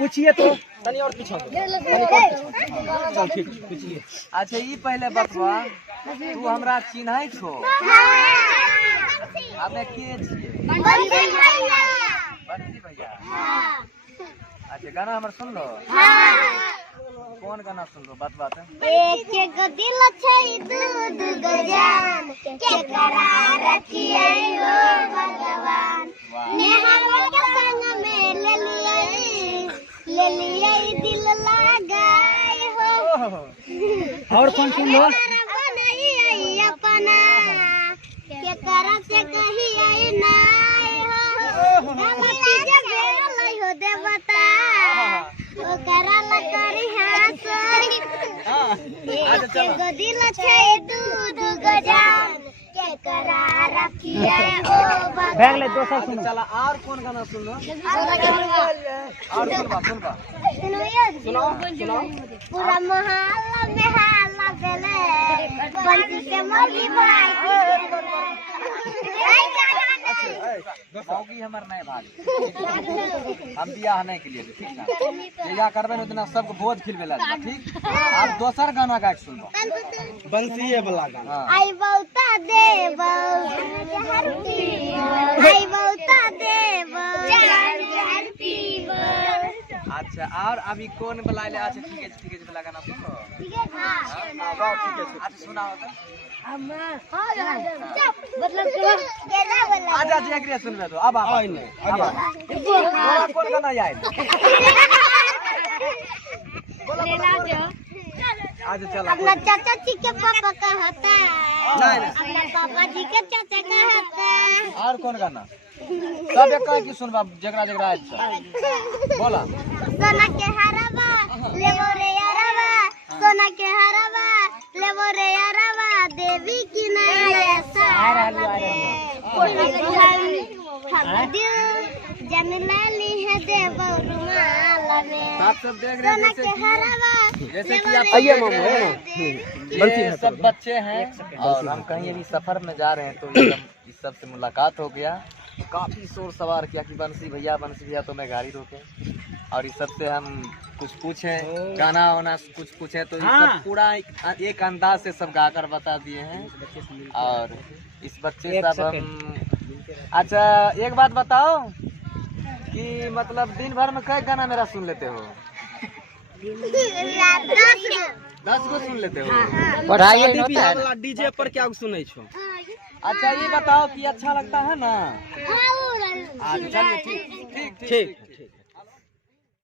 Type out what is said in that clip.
पूछिए तो तनी और पीछा चल ठीक पूछिए। अच्छा ये पहले बतवा तू हमरा चिन्है छो हमें के छिए बंसी भैया। अच्छा गाना हमर सुन लो कौन गाना सुन लो बतवा तो एक गो दिल छै दू दू गो जान के करार रखिए हो भगवान नेहा के संग में ले लिया दिल लगाए हो। और कौन सुन लो नहीं अपना के करा से कही आई नाय हो गलती जे भेल हो देवता ओ करा ल करी हाथ एक गो दिल छै दू दू गो जान के करा रखिए हो भगवान। बैग ले दोसर सुनो। चला और कौन गाना सुन लो और सुनबा सुनो पूरा मोहल्ला में हल्ला देले बंसी के मोली भाई मौगी हमर नहीं भाग हम बियाह नहीं के लिए ठीक ना जया करबे न उतना सबको भोज खिलबे ला ठीक। अब दोसर गाना गा के सुनो बंसीए वाला गाना। आई बहुता देव आई बहुता देव जहर पीव। अच्छा और अभी कौन बुलाइले अच्छा ठीक है वाला गाना सुन लो ठीक है हां गाओ ठीक है अच्छा सुनाओ तो मतलब केला वाला आजा जी एकरे सुनबे तो अब आई नहीं अब कौन गाना याद लेला जो आज चला अपना चाचा जी के पापा का होता नहीं अपना पापा जी के चाचा का होता। और कौन गाना सब एक की सुनबा जगरा जगरा अच्छा बोला सोना के हरवा लेवो रे यारवा सोना के हरवा लेवो रे यारवा देवी की नया हम दिल जमिला ली है देव रुमाल में आप सब देख रहे हैं सोना के हरवा जैसे कि आप आइए मामू ये सब बच्चे हैं और हम कहीं अभी सफर में जा रहे हैं तो इस सब से मुलाकात हो गया। काफी शोर सवार किया कि बंसी भैया तो मैं गाड़ी रोके और इस सब से हम कुछ पूछे गाना वाना कुछ पूछे तो ये सब पूरा एक अंदाज से सब गाकर बता दिए हैं। और इस बच्चे सब हम अच्छा एक बात बताओ कि मतलब दिन भर में कई गाना मेरा सुन लेते हो 10 को सुन लेते हो पढ़ाई डीजे पर क्या सुनै छो। अच्छा ये बताओ कि अच्छा लगता है ना। चलिए ठीक ठीक ठीक।